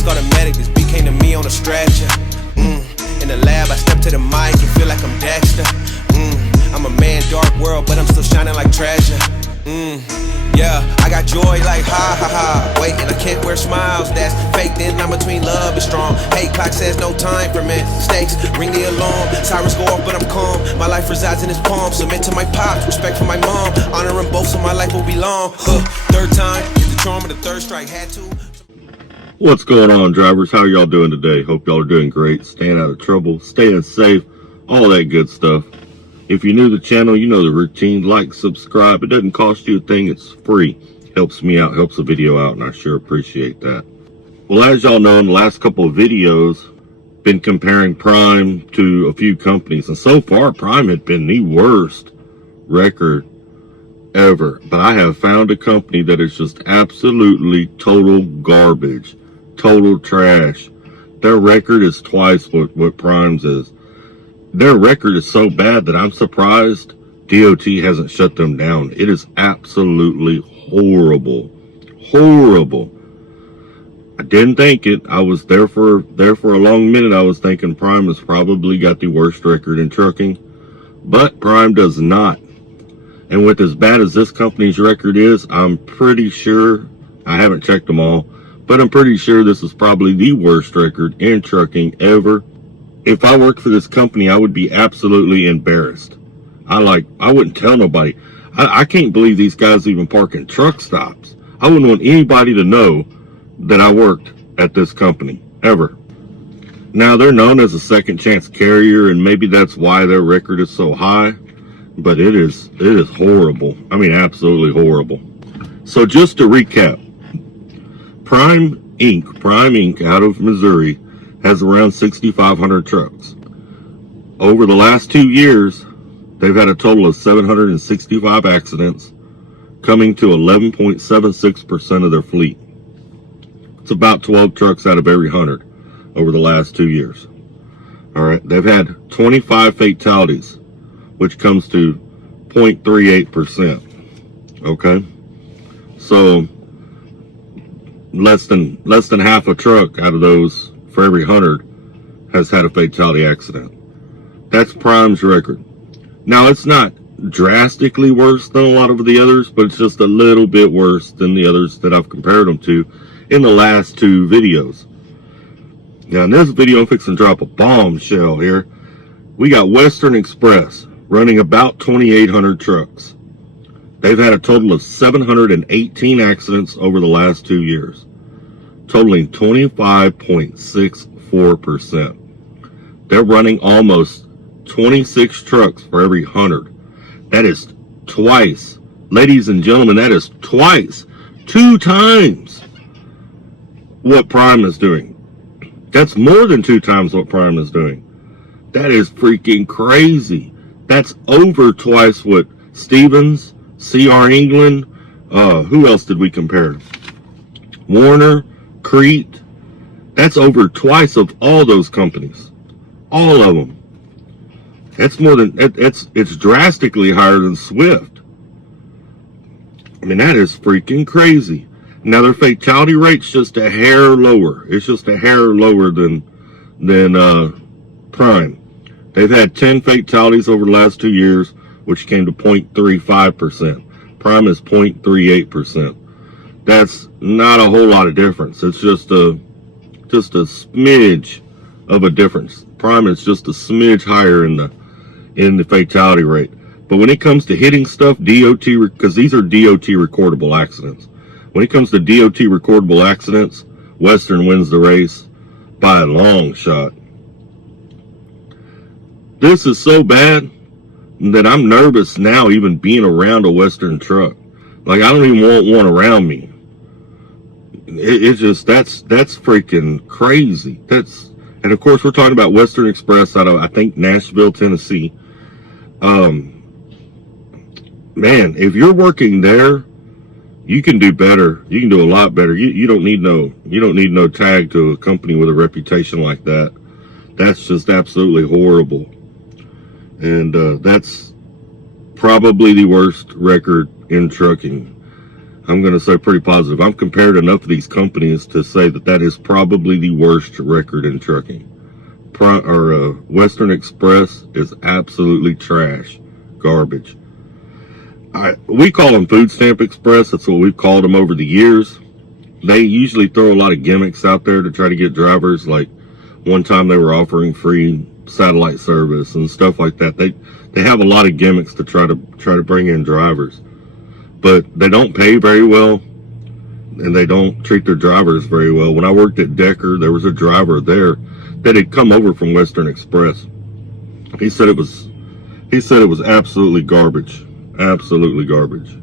Please call the medic, this beat came to me on a stretcher. In the lab, I step to the mic and feel like I'm Dexter. I'm a man, dark world, but I'm still shining like treasure. Yeah, I got joy like ha ha ha. Wait, and I can't wear smiles, that's fake. Then I'm between love and strong. Hate clock says no time for mistakes. Ring the alarm, sirens go off, but I'm calm. My life resides in his palm. Submit to my pops, respect for my mom. Honor them both, so my life will be long. Third time, get the charm of the third strike. Had to. What's going on, drivers? How y'all doing today? Hope y'all are doing great, staying out of trouble, staying safe, all that good stuff. If you're new to the channel, you know the routine. Like, subscribe. It doesn't cost you a thing. It's free. Helps me out, helps the video out, and I sure appreciate that. Well, as y'all know, in the last couple of videos, been comparing Prime to a few companies. And so far, Prime had been the worst record ever. But I have found a company that is just absolutely total garbage. Total trash. Their record is twice what Prime's is. Their record is so bad that I'm surprised DOT hasn't shut them down. It is absolutely horrible. Horrible. I didn't think it. I was there for a long minute. I was thinking Prime has probably got the worst record in trucking. But Prime does not. And with as bad as this company's record is, I'm pretty sure, I haven't checked them all, but I'm pretty sure this is probably the worst record in trucking ever. If I worked for this company, I would be absolutely embarrassed. I wouldn't tell nobody. I can't believe these guys even park in truck stops. I wouldn't want anybody to know that I worked at this company, ever. Now, they're known as a second chance carrier, and maybe that's why their record is so high, but it is horrible. I mean, absolutely horrible. So just to recap, Prime Inc. out of Missouri has around 6,500 trucks. Over the last 2 years, they've had a total of 765 accidents, coming to 11.76% of their fleet. It's about 12 trucks out of every 100 over the last 2 years. All right, they've had 25 fatalities, which comes to 0.38%. Okay, so less than half a truck out of those for every 100 has had a fatality accident. That's Prime's record. Now, it's not drastically worse than a lot of the others, but it's just a little bit worse than the others that I've compared them to in the last two videos. Now, in this video, I'm fixing to drop a bombshell here. We got Western Express running about 2,800 trucks. They've had a total of 718 accidents over the last 2 years, totaling 25.64%. They're running almost 26 trucks for every 100. That is twice, ladies and gentlemen, that is twice, 2 times what Prime is doing. That's more than 2 times what Prime is doing. That is freaking crazy. That's over twice what Stevens, CR England, who else did we compare? Warner, Crete. That's over twice of all those companies. All of them. That's more than, it's drastically higher than Swift. I mean, that is freaking crazy. Now, their fatality rate's just a hair lower. It's just a hair lower than Prime. They've had 10 fatalities over the last 2 years, which came to 0.35%. Prime is 0.38%. That's not a whole lot of difference. It's just a smidge of a difference. Prime is just a smidge higher in the fatality rate. But when it comes to hitting stuff, DOT, because these are DOT recordable accidents. When it comes to DOT recordable accidents, Western wins the race by a long shot. This is so bad that I'm nervous now even being around a Western truck. Like, I don't even want one around me. It's just, that's freaking crazy. And of course, we're talking about Western Express out of, I think, Nashville, Tennessee. Man, if you're working there, you can do better. You can do a lot better. You don't need no tag to a company with a reputation like that. That's just absolutely horrible. And that's probably the worst record in trucking. I'm going to say pretty positive. I've compared enough of these companies to say that that is probably the worst record in trucking. Western Express is absolutely trash, garbage. We call them Food Stamp Express. That's what we've called them over the years. They usually throw a lot of gimmicks out there to try to get drivers. Like one time they were offering free satellite service and stuff like that. They have a lot of gimmicks to try to bring in drivers, but they don't pay very well and they don't treat their drivers very well. When I worked at Decker, there was a driver there that had come over from Western Express. He said it was absolutely garbage. Absolutely garbage.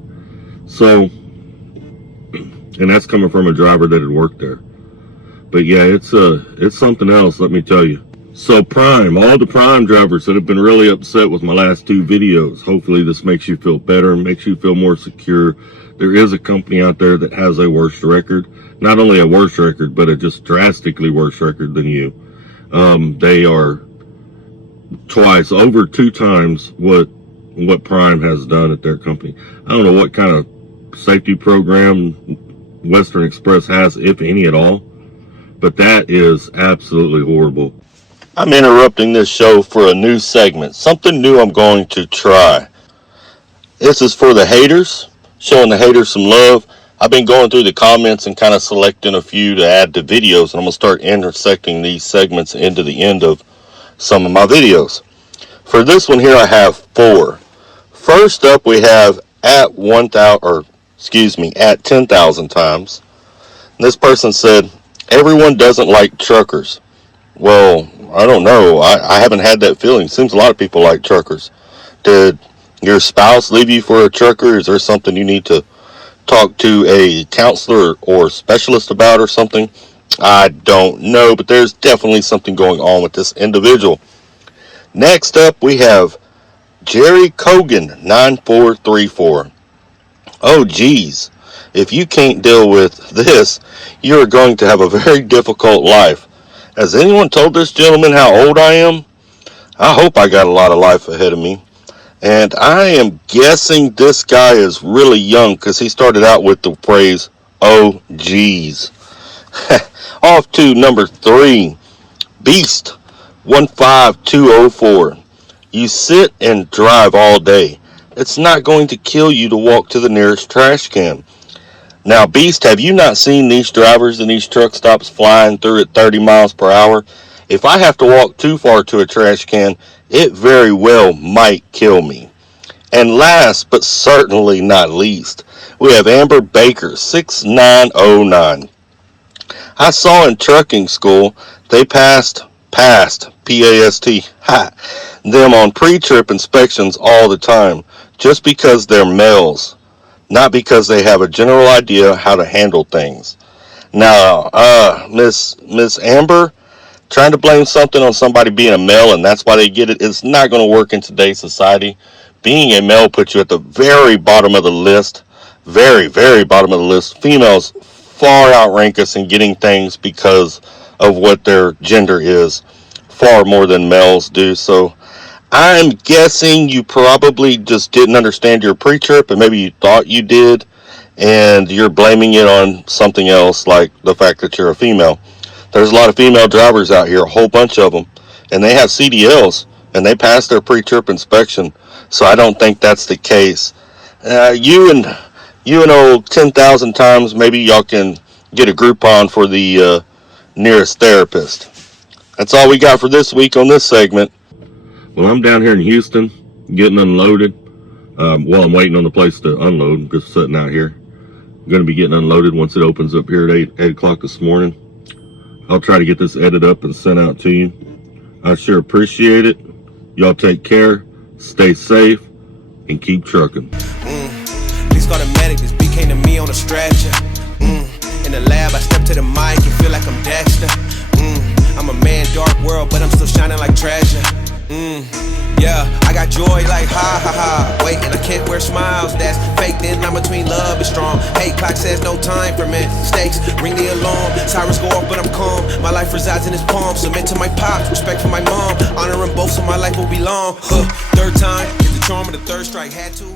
So, and that's coming from a driver that had worked there. But yeah, it's something else, let me tell you. So Prime, all the Prime drivers that have been really upset with my last two videos, hopefully this makes you feel better, makes you feel more secure. There is a company out there that has a worse record. Not only a worse record, but a just drastically worse record than you. They are over two times what Prime has done at their company. I don't know what kind of safety program Western Express has, if any at all, but that is absolutely horrible. I'm interrupting this show for a new segment, something new I'm going to try. This is for the haters, showing the haters some love. I've been going through the comments and kind of selecting a few to add to videos, and I'm going to start intersecting these segments into the end of some of my videos. For this one here, I have 4. First up, we have at 10,000 times. This person said, everyone doesn't like truckers. Well, I don't know. I haven't had that feeling. Seems a lot of people like truckers. Did your spouse leave you for a trucker? Is there something you need to talk to a counselor or specialist about or something? I don't know, but there's definitely something going on with this individual. Next up, we have Jerry Cogan 9434. Oh geez, if you can't deal with this, you're going to have a very difficult life. Has anyone told this gentleman how old I am? I hope I got a lot of life ahead of me. And I am guessing this guy is really young because he started out with the phrase, oh geez. Off to number 3, Beast 15204. You sit and drive all day. It's not going to kill you to walk to the nearest trash can. Now, Beast, have you not seen these drivers in these truck stops flying through at 30 miles per hour? If I have to walk too far to a trash can, it very well might kill me. And last, but certainly not least, we have Amber Baker 6909. I saw in trucking school they passed, P-A-S-T, them on pre-trip inspections all the time, just because they're males, not because they have a general idea how to handle things. Now, Miss Amber, trying to blame something on somebody being a male and that's why they get it, it's not going to work in today's society. Being a male puts you at the very bottom of the list, very, very bottom of the list. Females far outrank us in getting things because of what their gender is, far more than males do. So I'm guessing you probably just didn't understand your pre-trip, and maybe you thought you did, and you're blaming it on something else, like the fact that you're a female. There's a lot of female drivers out here, a whole bunch of them, and they have CDLs, and they pass their pre-trip inspection, so I don't think that's the case. You and old 10,000 times, maybe y'all can get a Groupon for the nearest therapist. That's all we got for this week on this segment. Well, I'm down here in Houston getting unloaded. While I'm waiting on the place to unload, I'm just sitting out here. I'm going to be getting unloaded once it opens up here at 8 o'clock this morning. I'll try to get this edited up and sent out to you. I sure appreciate it. Y'all take care, stay safe, and keep trucking. Please call the medic, this beat came to me on a stretcher. In the lab, I step to the mic and feel like I'm Dexter. I'm a man, dark world, but I'm still shining like treasure. Yeah, I got joy like ha ha ha. Wait, and I can't wear smiles, that's fake. Then I'm between love and strong. Hey, clock says no time for mistakes. Ring the alarm, sirens go off, but I'm calm. My life resides in his palm. Submit to my pops, respect for my mom. Honoring both, so my life will be long. Third time, hit the charm of the third strike, had to.